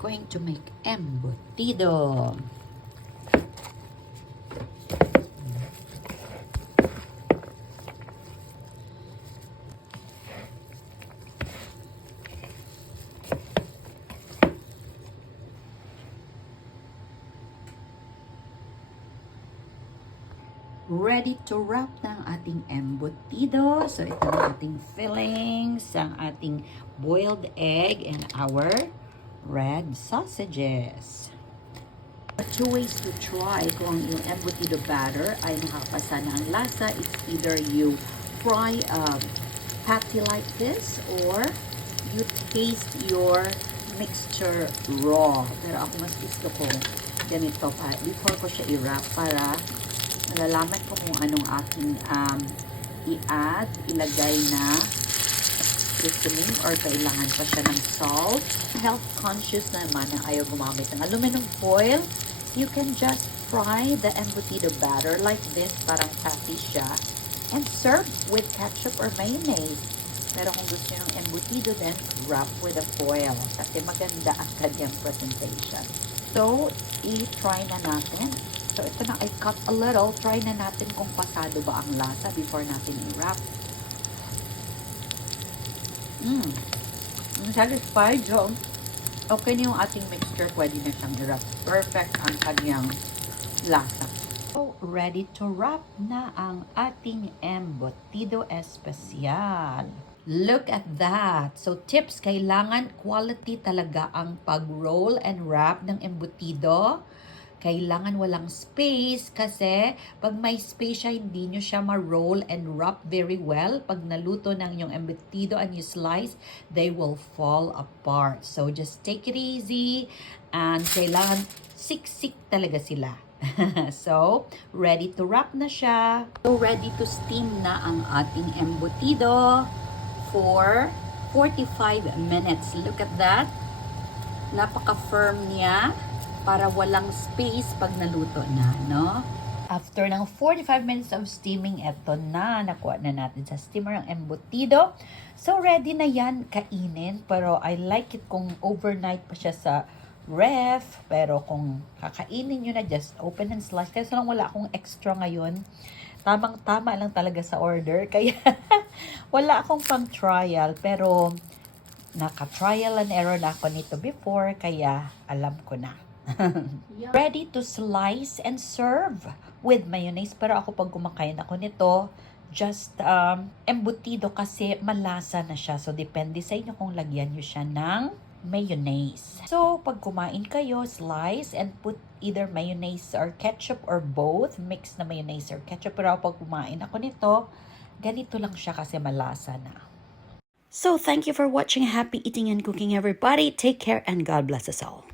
going to make embutido. Ready to wrap na ang ating embutido. So, ito ang ating fillings, ang ating boiled egg, and our red sausages. Two ways to try kung yung embutido batter ay nakapasa na ang lasa. It's either you fry patty like this or you taste your mixture raw. Pero ako mas gusto ko ganito pa. Before ko siya i-wrap para nalalaman ko kung anong aking i-add, ilagay na seasoning or kailangan pa siya ng salt. Health conscious naman na ayaw gumamit ng aluminum foil. You can just fry the embutido batter like this, parang patty siya, and serve with ketchup or mayonnaise. Pero kung gusto nyo ng embutido, then wrap with a foil kasi maganda ang kanyang presentation. So, i-try na natin. So, ito na, I cut a little. Try na natin kung pasado ba ang lasa before natin i-wrap. Satisfied. So, okay na yung ating mixture. Pwede na siyang i-wrap. Perfect ang kanyang lasa. So, ready to wrap na ang ating embutido especial. Look at that. So, tips, kailangan quality talaga ang pag-roll and wrap ng embutido. Kailangan walang space kasi pag may space siya, hindi nyo siya ma-roll and wrap very well. Pag naluto ng yung embutido and you slice, they will fall apart. So, just take it easy and kailangan siksik talaga sila. So, ready to wrap na siya. So, ready to steam na ang ating embutido for 45 minutes. Look at that. Napaka-firm niya para walang space pag naluto na, no? After ng 45 minutes of steaming, eto na, nakuha na natin sa steamer ang embutido. So, ready na yan kainin. Pero I like it kung overnight pa siya sa ref. Pero kung kakainin nyo na, just open and slice. Kasi lang wala akong extra ngayon. Tamang-tama lang talaga sa order. Kaya wala akong pang trial. Pero naka-trial and error na ako nito before. Kaya alam ko na. Ready to slice and serve with mayonnaise. Pero ako pag kumakain ako nito, just embutido kasi malasa na siya. So, depende sa inyo kung lagyan nyo siya ng mayonnaise. So, pag kumain kayo, slice and put either mayonnaise or ketchup or both. Mix na mayonnaise or ketchup. Pero pag kumain ako nito, ganito lang siya kasi malasa na. So, thank you for watching. Happy eating and cooking, everybody. Take care and God bless us all.